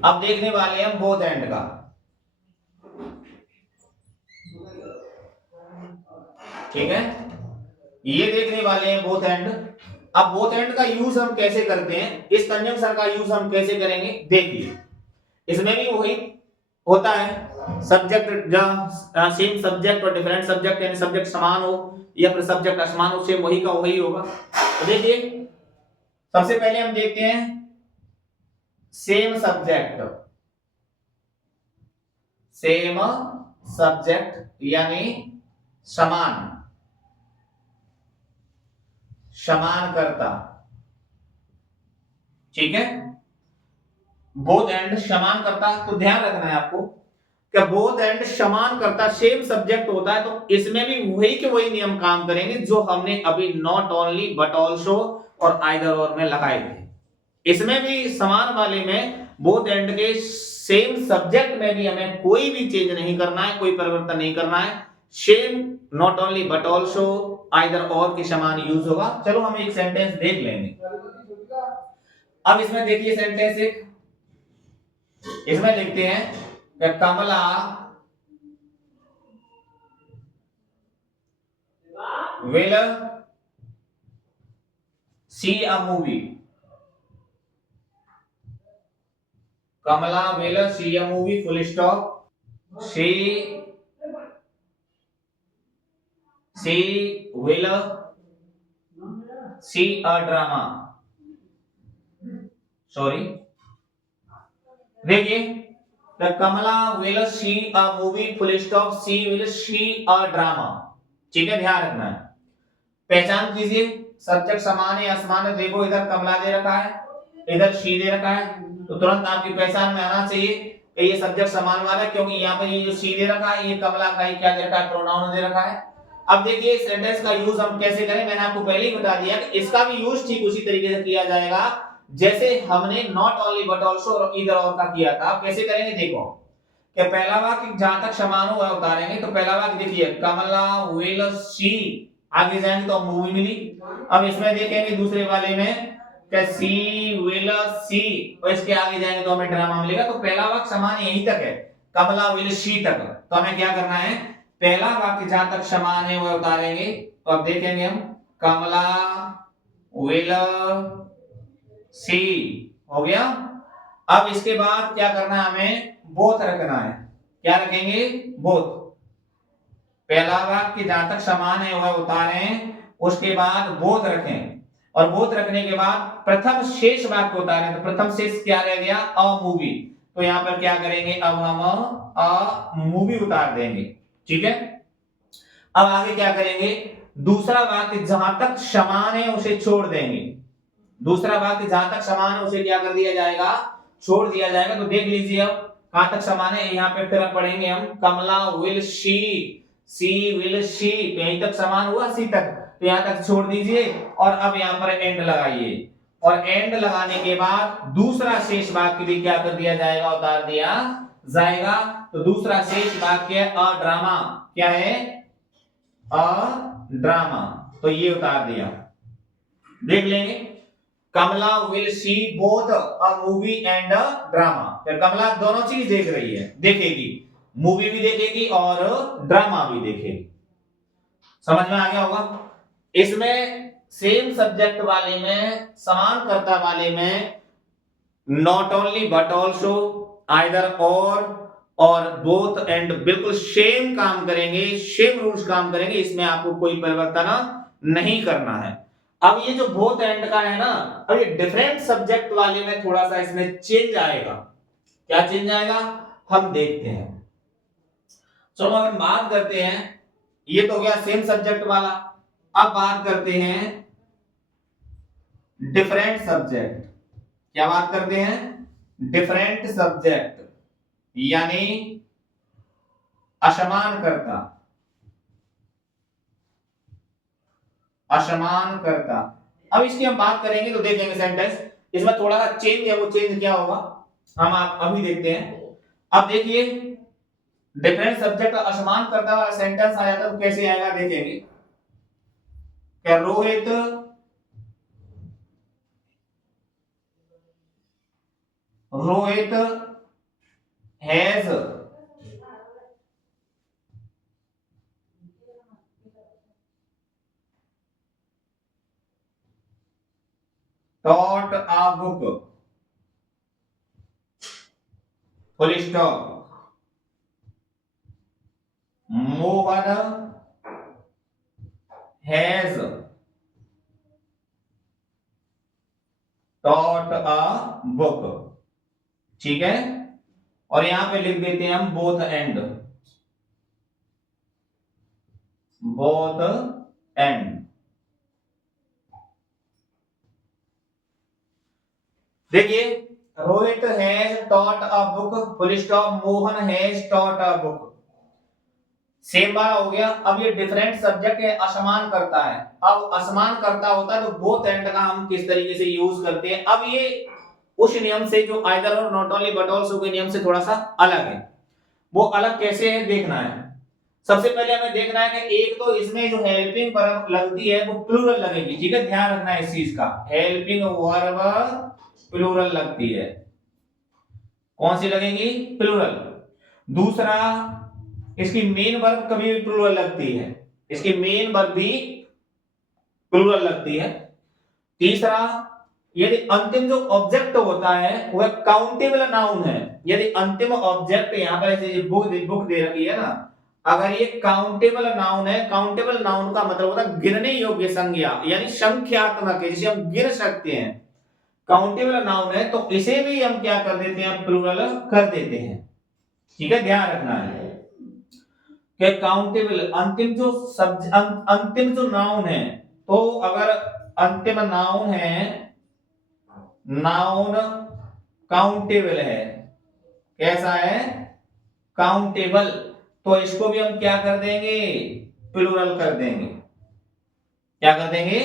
अब देखने वाले हैं हम बोथ एंड का। ठीक है, ये देखने वाले हैं बोथ एंड। अब बोथ एंड का यूज हम कैसे करते हैं, इस कंजंक्शन का यूज हम कैसे करेंगे, देखिए इसमें भी वही होता है, सब्जेक्ट जहां सेम सब्जेक्ट और डिफरेंट सब्जेक्ट, यानी सब्जेक्ट समान हो या फिर सब्जेक्ट असमान हो, सेम वही का वही होगा। तो देखिए सबसे पहले हम देखते हैं सेम सब्जेक्ट, सेम सब्जेक्ट यानी समान, समान करता। ठीक है, बोथ एंड समान करता, तो ध्यान रखना है आपको कि बोथ एंड समान करता सेम सब्जेक्ट होता है, तो इसमें भी वही के वही नियम काम करेंगे जो हमने अभी नॉट ओनली बट ऑल्सो और आइदर और में लगाए थे। इसमें भी समान वाले में बोथ एंड के सेम सब्जेक्ट में भी हमें कोई भी चेंज नहीं करना है, कोई परिवर्तन नहीं करना है, same not only but also either और के समान यूज होगा। चलो हम एक सेंटेंस देख लेंगे। अब इसमें देखिए सेंटेंस एक, इसमें लिखते हैं कि Kamala will see a movie, Kamala will see a movie full stop, she will see a drama, sorry देखिए the Kamala will see a movie full stop, she will see a drama. ठीक है, ध्यान रखना है, पहचान कीजिए सब्जेक्ट समान है असमान है। देखो इधर कमला दे रखा है, इधर सी दे रखा है, तो तुरंत आपकी पहचान में आना चाहिए कि ये सब्जेक्ट समान वाला है, क्योंकि यहाँ पर ये जो सी दे रखा है ये कमला का ही क्या दे रखा है, प्रोनाउन दे रखा है। अब देखिए इस सेंटेंस का यूज हम कैसे करें, मैंने आपको पहले ही बता दिया कि इसका भी यूज ठीक उसी तरीके से किया जाएगा जैसे हमने नॉट ओनली बट ऑल्सो और इधर और का किया था। कैसे करेंगे देखो कि पहला वाक्य जहां तक समान हो वह उतारेंगे, तो पहला वाक्य देखिए कमला विल सी, आगे जाएंगे तो मूवी मिली। अब इसमें देखेंगे दूसरे वाले में कि सी विल सी, और इसके आगे जाएंगे तो हमें ड्रामा मिलेगा। तो पहला वाक्य समान यहीं तक है, कमला विल सी तक। तो हमें क्या करना है, पहला वाक्य जहां तक समान है वह उतारेंगे। तो अब देखेंगे हम कमला विल सी, हो गया। अब इसके बाद क्या करना है, हमें बोथ रखना है। क्या रखेंगे, बोथ। पहला वाक्य जहां तक समान है वह उतारें, उसके बाद बोथ रखें, और बोथ रखने के बाद प्रथम शेष वाक्य उतारें। तो प्रथम शेष क्या रह गया, अ मूवी। तो यहां पर क्या करेंगे, अब हम अ मूवी उतार देंगे। ठीक है, अब आगे क्या करेंगे, दूसरा वाक्य जहां तक समान है उसे छोड़ देंगे। दूसरा वाक्य जहां तक समान है उसे क्या कर दिया जाएगा, छोड़ दिया जाएगा। तो देख लीजिए अब कहां तक समान है, यहाँ पे फिर पढ़ेंगे हम कमला विल सी विल शी, तो यहीं तक समान हुआ सी तक, तो यहां तक छोड़ दीजिए और अब यहाँ पर एंड लगाइए। और एंड लगाने के बाद दूसरा शेष वाक्य भी क्या कर दिया जाएगा, उतार दिया जाएगा। तो दूसरा शेष वाक्य अ ड्रामा, क्या है, अ ड्रामा, तो ये उतार दिया। देख लेंगे Kamala will see both a movie and a drama. Kamala दोनों चीज देख रही है, देखेगी, मूवी भी देखेगी और ड्रामा भी देखेगी। समझ में आ गया होगा। इसमें सेम सब्जेक्ट वाले में, समान कर्ता वाले में not only but also, either और बोथ एंड बिल्कुल सेम काम करेंगे, सेम रूल्स काम करेंगे, इसमें आपको कोई परिवर्तन नहीं करना है। अब ये जो बोथ एंड का है ना, अब ये डिफरेंट सब्जेक्ट वाले में थोड़ा सा इसमें चेंज आएगा। क्या चेंज आएगा, हम देखते हैं। चलो अगर बात करते हैं, ये तो हो गया सेम सब्जेक्ट वाला। अब बात करते हैं डिफरेंट सब्जेक्ट। क्या बात करते हैं, डिफरेंट सब्जेक्ट यानी असमान करता, असमान करता। अब इसकी हम बात करेंगे तो देखेंगे सेंटेंस, इसमें थोड़ा सा चेंज है, वो चेंज क्या होगा हम आप अभी देखते हैं। अब देखिए डिफरेंट सब्जेक्ट असमान करता वाला सेंटेंस आ जाता तो कैसे आएगा, देखेंगे क्या Rohit Rohit has taught a book, full stop. Mohan has taught a book. ठीक है, और यहां पे लिख देते हैं हम बोथ एंड, बोथ एंड। देखिए, Rohit has taught a book, full stop, Mohan has taught a book, same वाला हो गया। अब ये डिफरेंट सब्जेक्ट है, असमान करता है। अब असमान करता होता है तो बोथ एंड का हम किस तरीके से यूज करते हैं। अब ये उस नियम से जो आइदर और नॉट ओनली बट आल्सो के नियम से थोड़ा सा अलग है। वो अलग कैसे है देखना है। सबसे पहले हमें देखना है कि एक तो इसमें जो हेल्पिंग वर्ब लगती है वो प्लूरल लगेगी, ठीक है, ध्यान रखना है इस चीज का। हेल्पिंग वर्ब प्लूरल लगती है। कौन सी लगेगी? प्लूरल। दूसरा, इसकी मेन वर्ब कभी भी प्लूरल लगती है, इसकी मेन वर्ब भी प्लूरल लगती है। तीसरा, यदि अंतिम जो ऑब्जेक्ट होता है वह काउंटेबल नाउन है, यदि अंतिम ऑब्जेक्ट यहां पर ऐसे बुक दे रखी है ना, अगर ये काउंटेबल नाउन है, काउंटेबल नाउन का मतलब होता है गिनने योग्य संज्ञा, यानी संख्यात्मक है, जिसे हम गिन सकते हैं। काउंटेबल नाउन है तो इसे भी हम क्या कर देते हैं? प्लूरल कर देते हैं। ठीक है, ध्यान रखना है कि काउंटेबल अंतिम जो नाउन है, तो अगर अंतिम नाउन है, नाउन काउंटेबल है, कैसा है? काउंटेबल, तो इसको भी हम क्या कर देंगे? प्लूरल कर देंगे। क्या कर देंगे?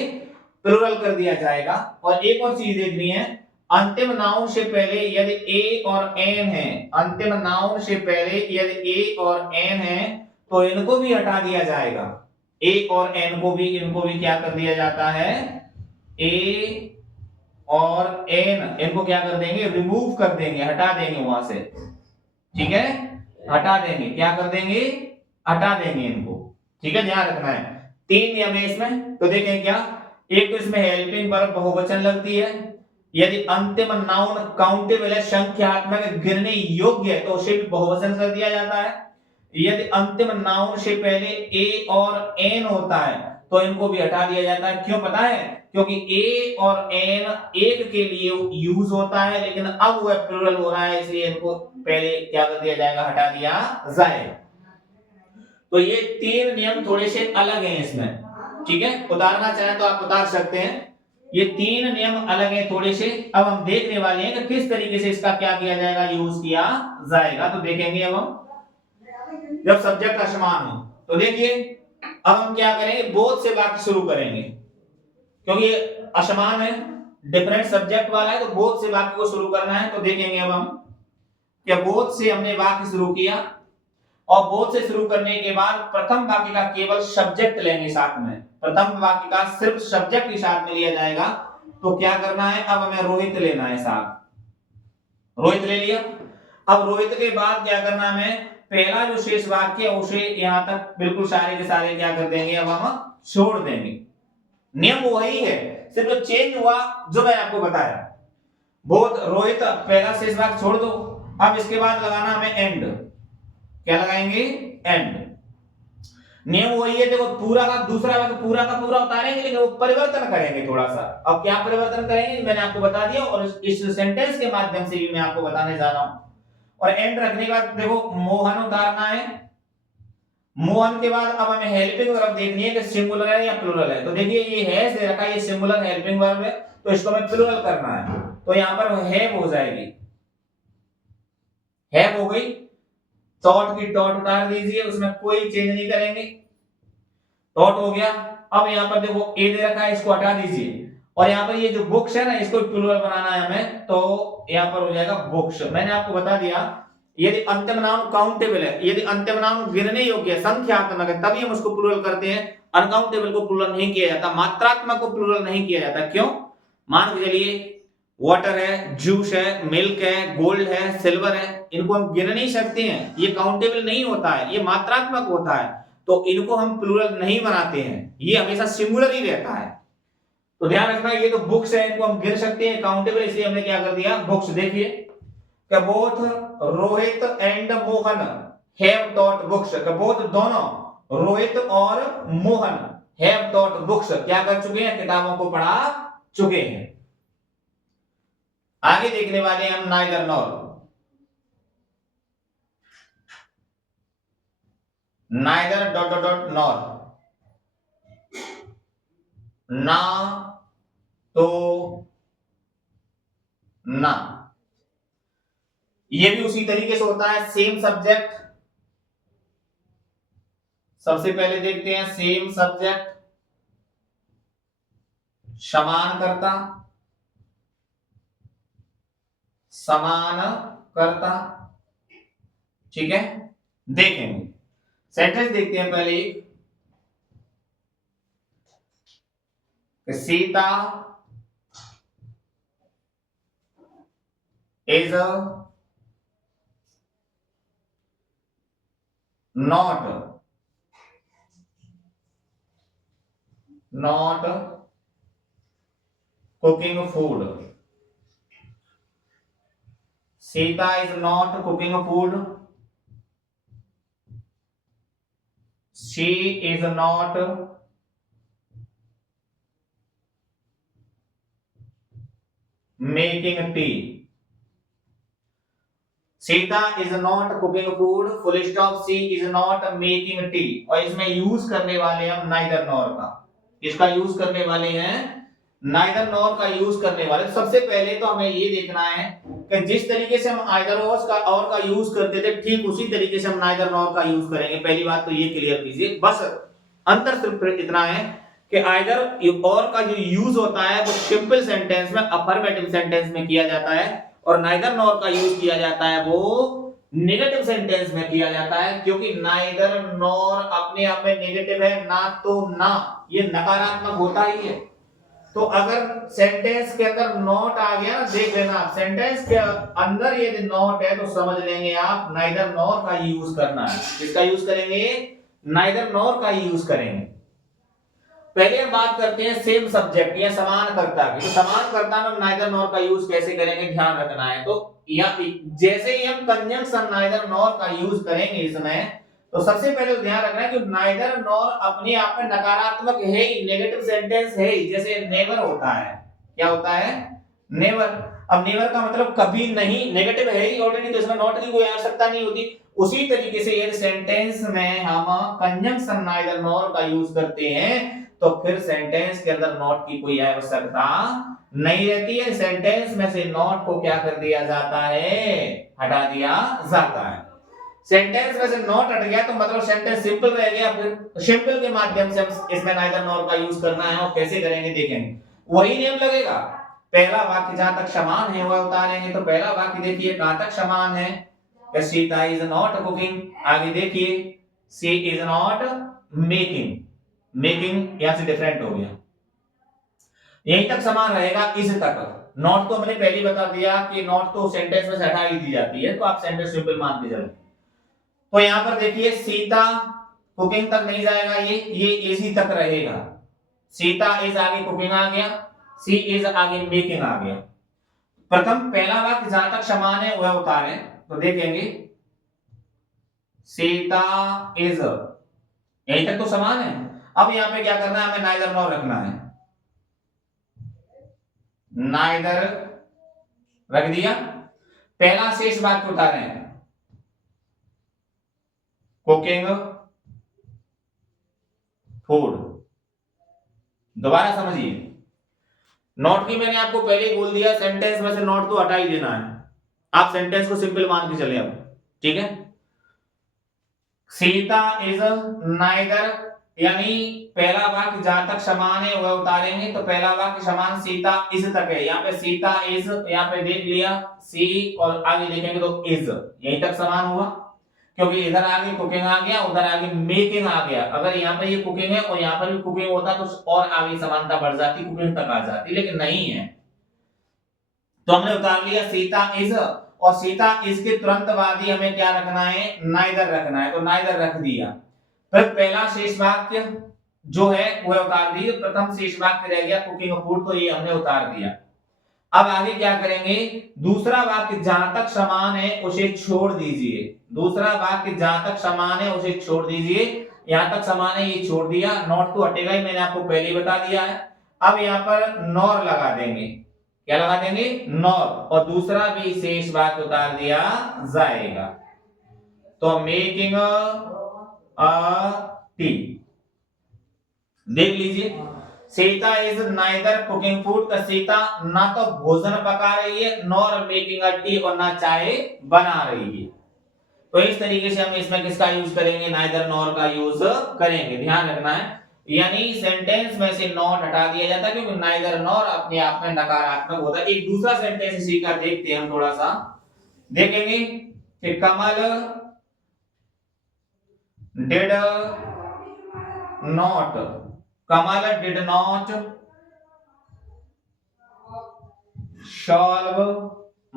प्लूरल कर दिया जाएगा। और एक और चीज देखनी है, अंतिम नाउन से पहले यदि ए और एन है, अंतिम नाउन से पहले यदि ए और एन है तो इनको भी हटा दिया जाएगा। ए और एन को भी, इनको भी क्या कर दिया जाता है? ए और एन, इनको क्या कर देंगे? रिमूव कर देंगे, हटा देंगे वहां से। ठीक है, हटा देंगे। क्या कर देंगे? हटा देंगे इनको। ठीक है, ध्यान रखना है। तीन नियम है इसमें, तो देखें क्या। एक तो इसमें हेल्पिंग वर्ब बहुवचन लगती है, यदि अंतिम नाउन काउंटेबल है, संख्यात्मक गिनने योग्य है, तो उसे भी बहुवचन कर दिया जाता है। यदि अंतिम नाउन से पहले ए और एन होता है तो इनको भी हटा दिया जाता है। क्यों पता है? क्योंकि ए और एन एक के लिए यूज होता है, लेकिन अब वह प्लूरल हो रहा है, इसलिए इनको पहले क्या कर दिया जाएगा? हटा दिया जाएगा। तो ये तीन नियम थोड़े से अलग हैं इसमें। ठीक है, उतारना चाहे तो आप उतार सकते हैं। ये तीन नियम अलग हैं थोड़े से। अब हम देखने वाले हैं कि किस तरीके से इसका क्या किया जाएगा? यूज किया जाएगा। तो देखेंगे अब हम, जब सब्जेक्ट असमान हो तो देखिए, अब हम क्या करेंगे? बोथ से वाक्य शुरू करेंगे, क्योंकि असमान है, डिफरेंट सब्जेक्ट वाला है, तो बोथ से वाक्य को शुरू करना है। तो देखेंगे अब हम कि बोथ से हमने वाक्य शुरू किया, और बोथ से शुरू करने के बाद प्रथम वाक्य का केवल सब्जेक्ट लेंगे साथ में, प्रथम वाक्य का सिर्फ सब्जेक्ट ही साथ में लिया जाएगा। तो क्या करना है? अब हमें रोहित लेना है साथ, रोहित ले लिया। अब रोहित के बाद क्या करना है? हमें पहला जो शेष वाक्य है उसे यहां तक बिल्कुल सारे के सारे क्या कर देंगे? अब हम छोड़ देंगे। नियम वही है, सिर्फ चेंज हुआ जो मैंने आपको बताया। बोथ रोहित, पहला शेष वाक्य छोड़ दो। अब इसके बाद लगाना हमें एंड। क्या लगाएंगे? एंड। नियम वही है, देखो पूरा का दूसरा वाक्य पूरा का पूरा उतारेंगे, लेकिन वो परिवर्तन करेंगे थोड़ा सा। अब क्या परिवर्तन करेंगे मैंने आपको बता दिया, और इस सेंटेंस के माध्यम से भी मैं आपको बताने जा रहा हूं। और एंड रखने के बाद देखो मोहन उतारना है। मोहन के बाद अब हमें हेल्पिंग वर्ब देखनी है कि सिंगुलर है या प्लूरल है। तो देखिए ये हैज दे रखा है, ये सिंगुलर हेल्पिंग वर्ब है, तो इसको हमें प्लूरल करना है। तो यहां पर हैव हो जाएगी, हैव हो गई। टॉट की टॉट उतार दीजिए, उसमें कोई चेंज नहीं करेंगे, टॉट हो गया। अब यहां पर देखो ए दे रखा है, इसको हटा दीजिए, और यहां पर ये जो बुक्स है ना, इसको प्लूरल बनाना है हमें, तो यहां पर हो जाएगा बुक्स। मैंने आपको बता दिया, यदि अंतिम नाउन काउंटेबल है, यदि अंतिम नाउन गिनने योग्य है, संख्यात्मक है, तभी हम उसको प्लूरल करते हैं। अनकाउंटेबल को प्लूरल नहीं किया जाता, मात्रात्मक को प्लूरल नहीं किया जाता। क्यों? मान के चलिए वाटर है, जूस है, मिल्क है, गोल्ड है, सिल्वर है, इनको हम गिन नहीं सकते हैं, ये काउंटेबल नहीं होता है, ये मात्रात्मक होता है, तो इनको हम प्लूरल नहीं बनाते हैं, ये हमेशा सिंगुलर ही रहता है। तो ध्यान रखना, ये तो बुक्स है, इनको हम गिन सकते हैं काउंटेबल, इसलिए हमने क्या कर दिया बुक्स। देखिए कि both Rohit and Mohan have taught books, कि बोथ दोनों रोहित और मोहन हैव टॉट बुक्स क्या कर चुके हैं, किताबों को पढ़ा चुके हैं। आगे देखने वाले हम neither nor. Neither dot dot dot nor, ना तो ना, ये भी उसी तरीके से होता है, सेम सब्जेक्ट। सबसे पहले देखते हैं सेम सब्जेक्ट, समान करता, समान करता, ठीक है। देखेंगे सेंटेंस, देखते हैं पहले Sita is not cooking food. Sita is not cooking food, she is not making tea. Sita is not cooking food, full stop, she is not making tea. और इसमें यूज करने वाले हम नाइदर नॉर का, इसका यूज करने वाले हैं नाइदर नॉर का यूज करने वाले। सबसे पहले तो हमें ये देखना है कि जिस तरीके से हम आइदर और का यूज करते थे, ठीक उसी तरीके से हम नाइदर नॉर का यूज करेंगे। पहली बात तो ये क्लियर कीजिए, बस अंतर सिर्फ इतना है कि आइदर और का जो यूज होता है वो सिंपल सेंटेंस में, अफर्मेटिव सेंटेंस में किया जाता है, और नाइदर नॉर का यूज किया जाता है वो नेगेटिव सेंटेंस में किया जाता है, क्योंकि नाइदर नॉर अपने आप में नेगेटिव है, ना तो ना, ये नकारात्मक होता ही है। तो अगर सेंटेंस के अंदर नॉट आ गया ना, देख लेना आप, सेंटेंस के अंदर यदि नॉट है तो समझ लेंगे आप नाइदर नॉर का यूज करना है। किसका यूज करेंगे, नाइदर नॉर का यूज करेंगे। पहले हम बात करते हैं सेम सब्जेक्ट या समान कर्ता की। तो समान कर्ता में नाइदर नॉर का यूज कैसे करेंगे, ध्यान रखना है। तो या जैसे ही हम कंजंक्शन नाइदर नॉर का यूज करेंगे इसमें, तो सबसे पहले ध्यान रखना है कि नाइदर नॉर अपने आप में नकारात्मक है ही, नेगेटिव सेंटेंस है ही। जैसे नेवर होता है, क्या होता है, नेवर। अब नेवर का मतलब कभी नहीं, नेगेटिव है ही ऑलरेडी, तो इसमें नॉट की कोई आवश्यकता नहीं होती। उसी तरीके से यदि सेंटेंस में हम कंजंक्शन नाइदर नॉर का यूज करते हैं तो फिर सेंटेंस के अंदर नॉट की कोई आवश्यकता नहीं रहती है। सेंटेंस में से नॉट को क्या कर दिया जाता है, हटा दिया जाता है। सेंटेंस में से नॉट हट गया तो मतलब सेंटेंस सिंपल रह गया। फिर सिंपल के माध्यम से हम इसमें नाइदर नॉर का यूज करना है, और कैसे करेंगे देखेंगे। वही नियम लगेगा, पहला वाक्य जहां तक समान है वह उतारेंगे। तो पहला वाक्य देखिए कहां तक समान है, सीता इज नॉट कुकिंग। आगे देखिए she is not making, making यहां से डिफरेंट हो गया, यहीं तक समान रहेगा, इस तक। नॉट तो हमने पहले बता दिया कि नॉट तो सेंटेंस में हटा ही दी जाती है, तो आप सेंटेंस सिंपल मान के चलो। तो यहां पर देखिए सीता कुकिंग तक नहीं जाएगा, ये इसी तक रहेगा। सीता इज आगे कुकिंग आ गया, सी इज आगे मेकिंग आ गया। प्रथम पहला वाक्य जहां तक समान है वह उतारें, तो देखेंगे सीता इज, यहीं तक तो समान है। अब यहां पे क्या करना है, हमें नाइदर नॉर रखना है। नाइदर रख दिया, पहला शेष वाक्य उतारे हैं, कुकिंग फूड। दोबारा समझिए, नॉट की मैंने आपको पहले ही बोल दिया, सेंटेंस में से नॉट तो हटा ही देना है। आप सेंटेंस को सिंपल मान के चले अब, ठीक है। सीता इज नाइदर, यानी पहला वाक्य जहां तक समान है वह उतारेंगे। तो पहला वाक्य समान सीता इज तक है, यहाँ पे सीता इज, यहाँ पे देख लिया सी, और आगे देखेंगे तो इज, यहीं तक समान हुआ, क्योंकि इधर आगे कुकिंग आ गया, उधर आगे मेकिंग आ गया। अगर यहाँ पे ये कुकिंग है और यहाँ पर भी कुकिंग होता तो और आगे समानता बढ़ जाती, कुकिंग तक आ जाती, लेकिन नहीं है। तो हमने उतार लिया सीता इज, और सीता इज के तुरंत बाद ही हमें क्या रखना है, नाइदर रखना है, तो नाइदर रख दिया। फिर पहला शेष वाक्य जो है वह उतार दी, प्रथम शेष वाक्य रह गया कुकिंग फूड, तो ये हमने उतार दिया। अब आगे क्या करेंगे, दूसरा वाक्य जहां तक समान है उसे छोड़ दीजिए, दूसरा वाक्य जहां तक समान है उसे छोड़ दीजिए, यहां तक समान है ये छोड़ दिया, नॉट तो हटेगा ही, मैंने आपको पहले ही बता दिया है। अब यहां पर नॉर लगा देंगे, क्या लगा देंगे, नॉर, और दूसरा भी शेष वाक्य उतार दिया जाएगा। तो मेकिंग अ टी, देख लीजिए, Sita is neither cooking food, का सीता ना तो भोजन पका रही है, नॉर मेकिंग अ टी, और ना चाय बना रही है। तो इस तरीके से हम इसमें किसका यूज करेंगे, नाइदर नॉर का यूज करेंगे, ध्यान रखना है। यानी सेंटेंस में से नॉट हटा दिया जाता है, क्योंकि नाइदर नॉर अपने आप में नकारात्मक होता है। एक दूसरा सेंटेंस इसी का देखते हैं हम, थोड़ा सा देखेंगे कि Kamal did not, Kamal did not solve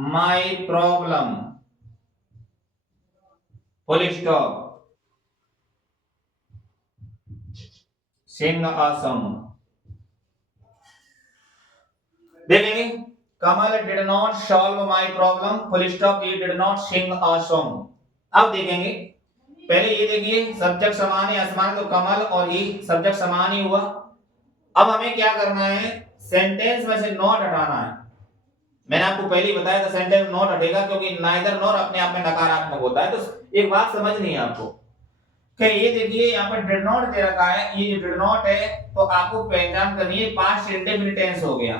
my problem, full stop, sing a song. देखेंगे, Kamal did not solve my problem, full stop, he did not sing a song. अब देखेंगे, पहले ये देखिए सब्जेक्ट समान है, असमान, तो कमल और ही सब्जेक्ट समान ही हुआ। अब हमें क्या करना है, सेंटेंस में से नॉट हटाना है। मैंने आपको पहले ही बताया था सेंटेंस नॉट हटेगा, क्योंकि नाइदर नॉर अपने आप में नकारात्मक होता है। तो एक बात समझनी है आपको कि ये देखिए यहाँ पर डिड नॉट दे रखा है, ये जो डिड नॉट है तो आपको पहचान करनी है, पास्ट इंडेफिनिट टेंस हो गया।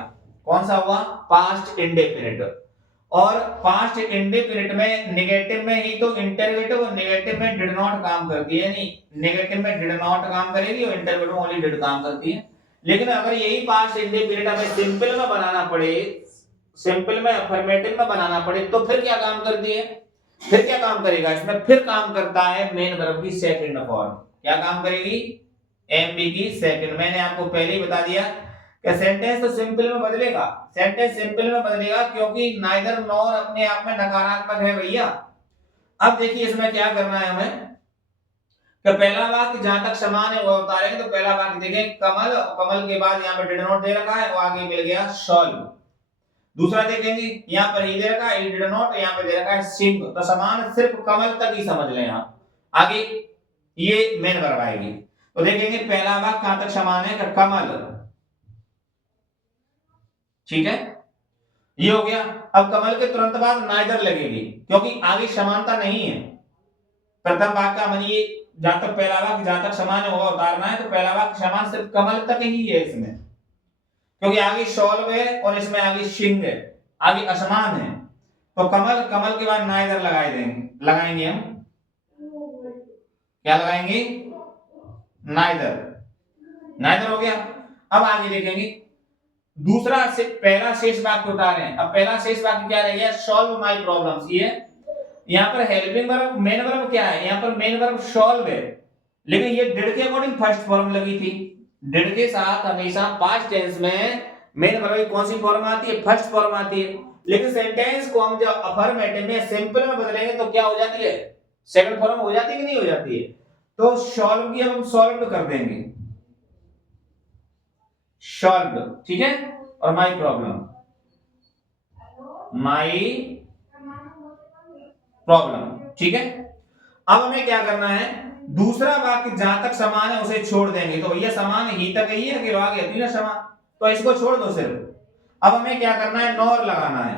कौन सा हुआ, पास्ट इंडेफिनिट। और पास्ट इंडेफिनिट में नेगेटिव में ही तो इंटररोगेटिव, और नेगेटिव में डिड नॉट काम करती है, नहीं नेगेटिव में डिड नॉट काम करेगी और इंटररोगेटिव में ओनली डिड काम करती है। लेकिन अगर यही पास्ट इंडेफिनिट हमें सिंपल में बनाना पड़े, सिंपल में अफर्मेटिव में बनाना पड़े, तो फिर क्या काम करती है, फिर क्या काम करेगा इसमें, फिर काम करता है मेन वर्ब की सेकंड फॉर्म। क्या काम करेगी, एमबी की सेकंड। मैंने आपको पहले ही बता दिया कि सेंटेंस तो सिंपल में बदलेगा, सेंटेंस सिंपल में बदलेगा, क्योंकि नाइदर नॉर अपने आप में नकारात्मक है भैया। अब देखिए इसमें क्या करना है हमें, कि पहला वाक्य जहां तक समान है वो उतारेंगे। तो पहला वाक्य देखें, कमल, कमल के बाद यहाँ पे डिड नॉट दे रखा है, और आगे मिल गया सॉल्व। दूसरा देखेंगे, यहाँ पर ही दे रखा है, डिड नॉट, यहाँ पे दे रखा है सिंग, तो समान सिर्फ कमल तक ही समझ लें आप, आगे ये मेन वर्ब आएगी। तो देखेंगे पहला वाक्य कहां तक समान है, कमल, ठीक है, ये हो गया। अब कमल के तुरंत बाद नाइदर लगेगी, क्योंकि आगे समानता नहीं है। प्रथम वाक्य का मानिए जहां तक पहला वाक्य जहां तक समान है वो उतारना है, तो पहला वाक्य समान सिर्फ कमल तक ही है इसमें, क्योंकि आगे सॉल्व है और इसमें आगे सिंग है, आगे असमान है। तो कमल, कमल के बाद नाइदर लगाएंगे हम, क्या लगाएंगे, नाइदर, नाइदर हो गया। अब आगे देखेंगे, दूसरा से पहला शेष वाक्य उतारे। अब पहला शेष वाक्य क्या रह गया, सॉल्व माय प्रॉब्लम्स, ये यहाँ पर हेल्पिंग वर्ब, मेन वर्ब क्या है, यहाँ पर मेन वर्ब सॉल्व है, लेकिन ये डिड के अकॉर्डिंग फर्स्ट फॉर्म लगी थी। डिड के साथ हमेशा पास्ट टेंस में मेन वर्ब की कौन सी फॉर्म आती है, फर्स्ट फॉर्म आती है। लेकिन सेंटेंस को हम जब अफर्मेटिव में सिंपल में बदलेंगे तो क्या हो जाती है, सेकंड फॉर्म हो जाती है कि नहीं हो जाती है। तो सॉल्व की अब हम सॉल्व कर देंगे, सॉल्व, ठीक है, और माय प्रॉब्लम, माय प्रॉब्लम, ठीक है। अब हमें क्या करना है, दूसरा वाक्य जहां तक समान है उसे छोड़ देंगे। तो भैया समान ही तक ही है कि आगे है ना समान, तो इसको छोड़ दो सिर्फ। अब हमें क्या करना है, नॉर लगाना है,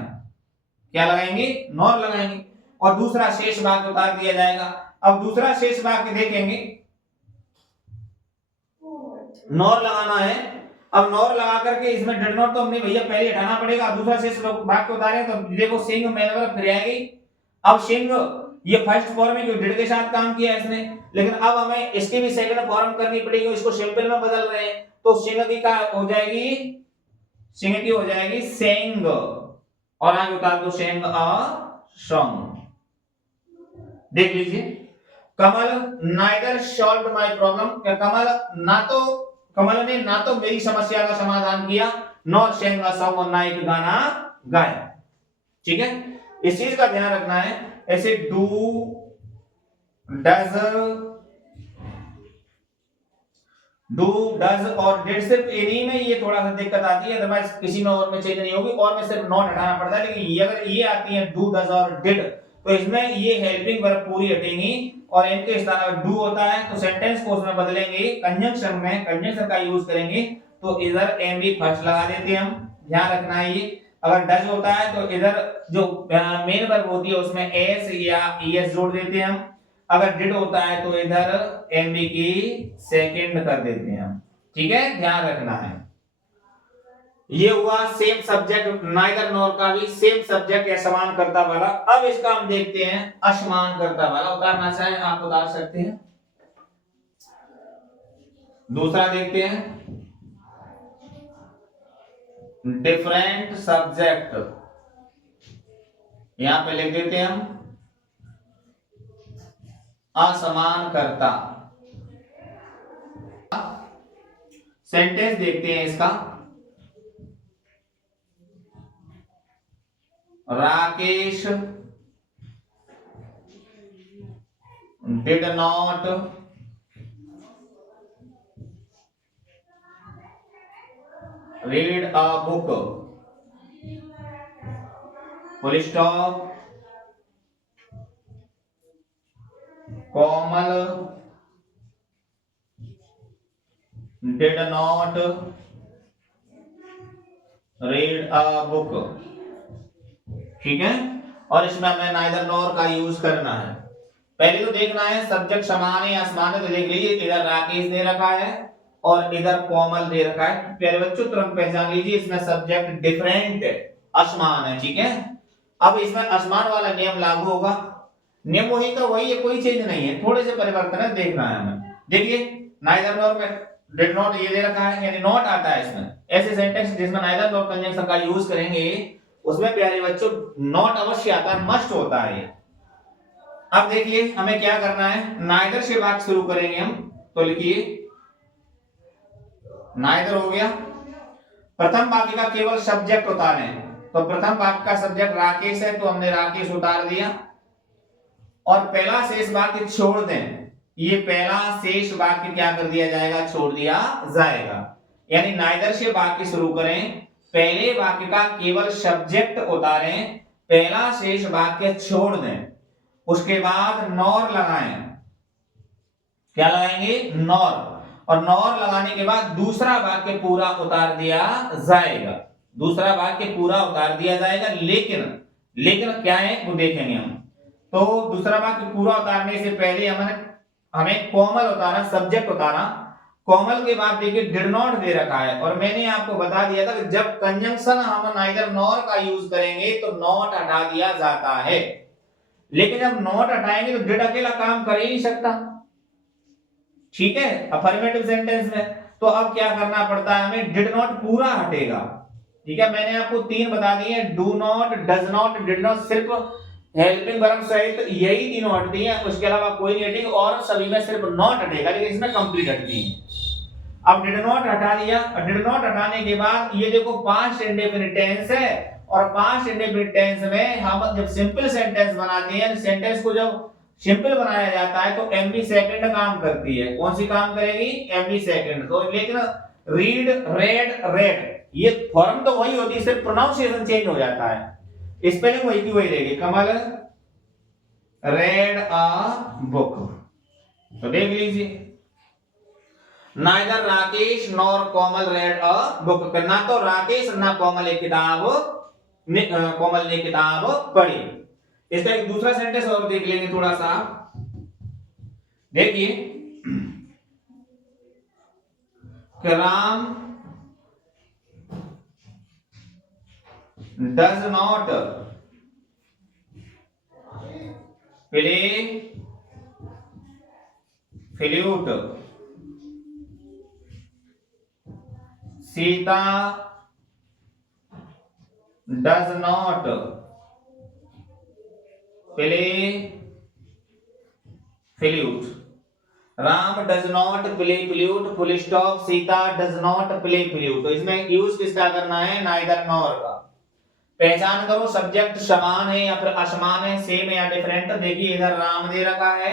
क्या लगाएंगे, नॉर लगाएंगे, और दूसरा शेष वाक्य उतार दिया जाएगा। अब दूसरा शेष वाक्य देखेंगे, नॉर लगाना है। अब नॉर लगा करके इसमें डिड नॉट तो हमने भैया पहले हटाना पड़ेगा, दूसरा शेष वाक्य उतारें तो देखो सिंग मेन वर्ब फिर आएगी। अब सिंग ये फर्स्ट फॉर्म है, क्योंकि डिड के साथ काम किया है इसने, लेकिन अब हमें इसकी भी सेकंड फॉर्म करनी पड़ेगी, इसको सिंपल में बदल रहे हैं। तो सिंग की क्या हो जाएगी, सिंग की हो जाएगी सेंग, और आगे उतार दो सेंग अ सॉन्ग। देख लीजिए, कमल नाइदर सॉल्व्ड माय प्रॉब्लम, क्या कमल ने ना तो मेरी समस्या का समाधान किया, नॉट सेंग अ सॉन्ग, और ना एक गाना गाया। ठीक है, इस चीज का ध्यान रखना है। ऐसे डू, डज और डिड, सिर्फ इन्हीं में ये थोड़ा सा दिक्कत आती है, अदरवाइज किसी में और में चेंज नहीं होगी, और में सिर्फ नॉट हटाना पड़ता है। लेकिन ये अगर ये आती है डू, डज और डिड, तो इसमें ये हेल्पिंग वर्ब पूरी हटेंगी और इनके स्थान पर डू होता है तो सेंटेंस को उसमें बदलेंगे, कंजंक्शन में कंजंक्शन का यूज करेंगे, तो इधर एम बी फर्स्ट लगा देते हैं हम, ध्यान रखना है ये। अगर डज होता है तो इधर जो मेन वर्ब होती है उसमें एस या ईएस जोड़ देते हैं हम। अगर डिड होता है तो इधर एमबी की सेकंड कर देते हैं हम, ठीक है, ध्यान रखना है। ये हुआ सेम सब्जेक्ट नाइदर नॉर का भी सेम सब्जेक्ट या समान करता वाला। अब इसका हम देखते हैं असमान करता वाला, उतारना चाहे आप उतार सकते हैं। दूसरा देखते हैं डिफरेंट सब्जेक्ट, यहां पे लिख देते हैं हम असमान करता। सेंटेंस देखते हैं इसका, Rakesh did not read a book, full stop, Komal did not read a book, ठीक है। और इसमें हमें नाइदर नॉर का यूज करना है। पहले तो देखना है सब्जेक्ट समान है या असमान है, तो देख लीजिए इधर राकेश दे रखा है और इधर कोमल दे रखा है। प्यारे बच्चों तुरंत पहचान लीजिए इसमें सब्जेक्ट डिफरेंट है, असमान है, ठीक है। अब इसमें असमान वाला नियम लागू होगा, नियम वही का वही है, कोई चेंज नहीं है, थोड़े से परिवर्तन है, देखना है हमें। देखिए नाइदर नॉर में डिड नॉट ये दे रखा है, यानी नॉट आता है इसमें। ऐसे सेंटेंस जिसमें नाइदर नॉर कंजंक्शन का यूज करेंगे उसमें प्यारे बच्चों नॉट अवश्य आता है, मस्ट होता है। अब देखिए हमें क्या करना है, नाइदर से वाक्य शुरू करेंगे हम, तो लिखिए नाइदर हो गया। प्रथम वाक्य का केवल सब्जेक्ट उतारें, तो प्रथम वाक्य का सब्जेक्ट राकेश है तो हमने राकेश उतार दिया, और पहला शेष वाक्य छोड़ दें, ये पहला शेष वाक्य क्या कर दिया जाएगा, छोड़ दिया जाएगा। यानी नाइदर से वाक्य शुरू करें, पहले वाक्य का केवल सब्जेक्ट उतारें, पहला शेष वाक्य छोड़ दें, उसके बाद नॉर लगाएं। क्या लगाएंगे, नॉर, और नॉर लगाने के बाद दूसरा वाक्य पूरा उतार दिया जाएगा, दूसरा वाक्य पूरा उतार दिया जाएगा। लेकिन क्या है वो देखेंगे हम। तो दूसरा वाक्य पूरा उतारने से पहले हमें कोमल उतारा, सब्जेक्ट उतारा। कोमल के बाद देखिए डिड नॉट दे रखा है, और मैंने आपको बता दिया था कि जब कंजंक्शन हम नाइदर नॉर का यूज करेंगे तो नॉट हटा दिया जाता है, लेकिन जब नॉट हटाएंगे तो डिड अकेला काम कर ही नहीं सकता, ठीक है, अफर्मेटिव सेंटेंस में। तो अब क्या करना पड़ता है हमें, डिड नॉट पूरा हटेगा, ठीक है। मैंने आपको 3 बता दिए, do not, does not, did not, सिर्फ हेल्पिंग वर्ब सहित यही तीनों हटती हैं, उसके अलावा कोई नहीं हटेगी, और सभी में सिर्फ नॉट हटेगा, लेकिन इसमें कंप्लीट हटती है। अब डिड नॉट हटा दिया, और डिड नॉट हटाने के बाद ये देखो पास्ट इंडेफिनिट टेंस है, और पास्ट इंडेफिनिट टेंस में हम जब सिंपल सेंटेंस बनाते हैं, सेंटेंस को जब सिंपल बनाया जाता है तो एमबी सेकंड काम करती है। कौन सी काम करेगी, एमबी सेकंड। तो लेकिन रीड, रेड, रेड ये फॉर्म तो वही होती है, सिर्फ प्रोनाउंसिएशन चेंज हो जाता है, स्पेलिंग वही की वही रहेगी। कमल रेड अ बुक, तो देख लीजिए neither Rakesh nor Komal red a book, ना तो राकेश ना कोमल ने किताब पढ़ी। इसका एक दूसरा सेंटेंस और देख लेंगे थोड़ा सा, देखिए Ram does not play flute, Sita does not play flute, Ram does not play flute, full stop, Sita does not play flute. तो इसमें यूज किसका करना है, नाइदर नॉर का। पहचान करो सब्जेक्ट समान है या फिर असमान है, सेम है या डिफरेंट। देखिए इधर राम दे रखा है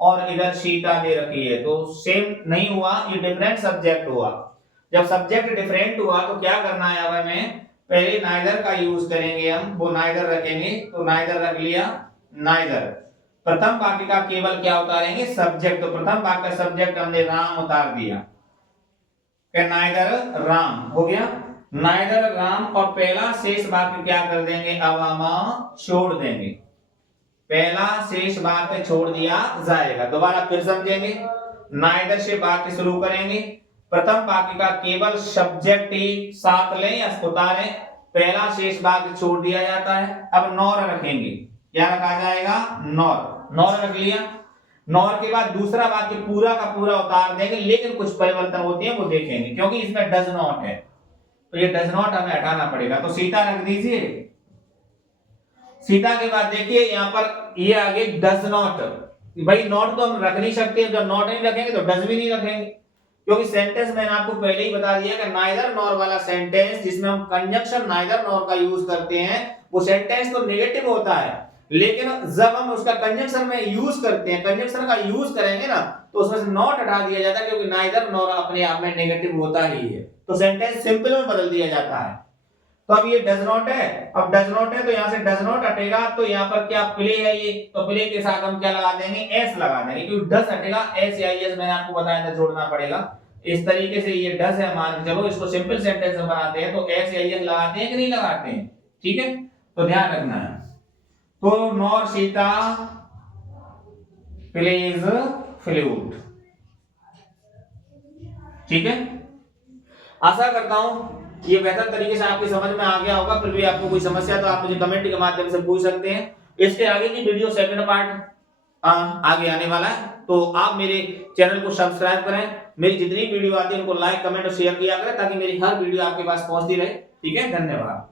और इधर सीता दे रखी है, तो सेम नहीं हुआ, ये डिफरेंट सब्जेक्ट हुआ। जब सब्जेक्ट डिफरेंट हुआ तो क्या करना है, अब हमें पहले नाइदर का यूज करेंगे, हम वो नाइदर रखेंगे, तो नाइदर रख लिया, नाइदर। प्रथम वाक्य का केवल क्या उतारेंगे, सब्जेक्ट। तो प्रथम वाक्य का सब्जेक्ट हमने राम उतार दिया, नाइदर राम हो गया, नाइदर राम। और पहला शेष वाक्य क्या कर देंगे, अब हम छोड़ देंगे, पहला शेष वाक्य छोड़ दिया जाएगा। दोबारा फिर समझेंगे, नाइदर से वाक्य शुरू करेंगे, प्रथम वाक्य का केवल सब्जेक्ट ही साथ लें या उतारें, पहला शेष वाक्य छोड़ दिया जाता है। अब नॉर रखेंगे, क्या रखा जाएगा, नॉर, नॉर रख लिया। नॉर के बाद दूसरा वाक्य पूरा का पूरा उतार देंगे, लेकिन कुछ परिवर्तन होते हैं वो देखेंगे, क्योंकि इसमें डज नॉट है, तो ये डज नॉट हमें हटाना पड़ेगा। तो सीता रख दीजिए, सीता के बाद देखिए यहां पर ये आगे डज नॉट, भाई नॉट तो हम रख नहीं सकते, जब नॉट नहीं रखेंगे तो डज भी नहीं रखेंगे, क्योंकि सेंटेंस मैंने आपको पहले ही बता दिया कि नाइदर नॉर वाला सेंटेंस जिसमें हम कंजंक्शन नाइदर नॉर का यूज करते हैं, वो सेंटेंस तो नेगेटिव होता है, लेकिन जब हम उसका कंजंक्शन में यूज करते हैं, कंजंक्शन का यूज करेंगे ना, तो उसमें से नॉट हटा दिया जाता है, क्योंकि नाइदर नॉर अपने आप में नेगेटिव होता ही है, तो सेंटेंस सिंपल में बदल दिया जाता है। तो अब ये डज नॉट है, अब डज नॉट है तो यहां से डज नॉट हटेगा, तो यहां पर क्या प्ले है ये, तो प्ले के साथ हम क्या लगा देंगे, एस लगा देंगे, क्योंकि डज हटेगा, एस या एस मैंने आपको बताया था जोड़ना पड़ेगा। इस तरीके से ये डज है, मान के चलो इसको सिंपल सेंटेंस में बनाते हैं, तो एस या एस लगाते हैं कि नहीं लगाते हैं, ठीक है, तो ध्यान रखना है। तो नॉर सीता प्लेज फ्लूट, ठीक है। आशा करता हूं ये बेहतर तरीके से आपकी समझ में आ गया होगा। फिर भी आपको कोई समस्या तो आप मुझे कमेंट के माध्यम से पूछ सकते हैं। इसके आगे की वीडियो सेकंड पार्ट आगे आने वाला है, तो आप मेरे चैनल को सब्सक्राइब करें, मेरी जितनी वीडियो आती है उनको लाइक कमेंट और शेयर किया करें, ताकि मेरी हर वीडियो आपके पास पहुंचती रहे, ठीक है। धन्यवाद।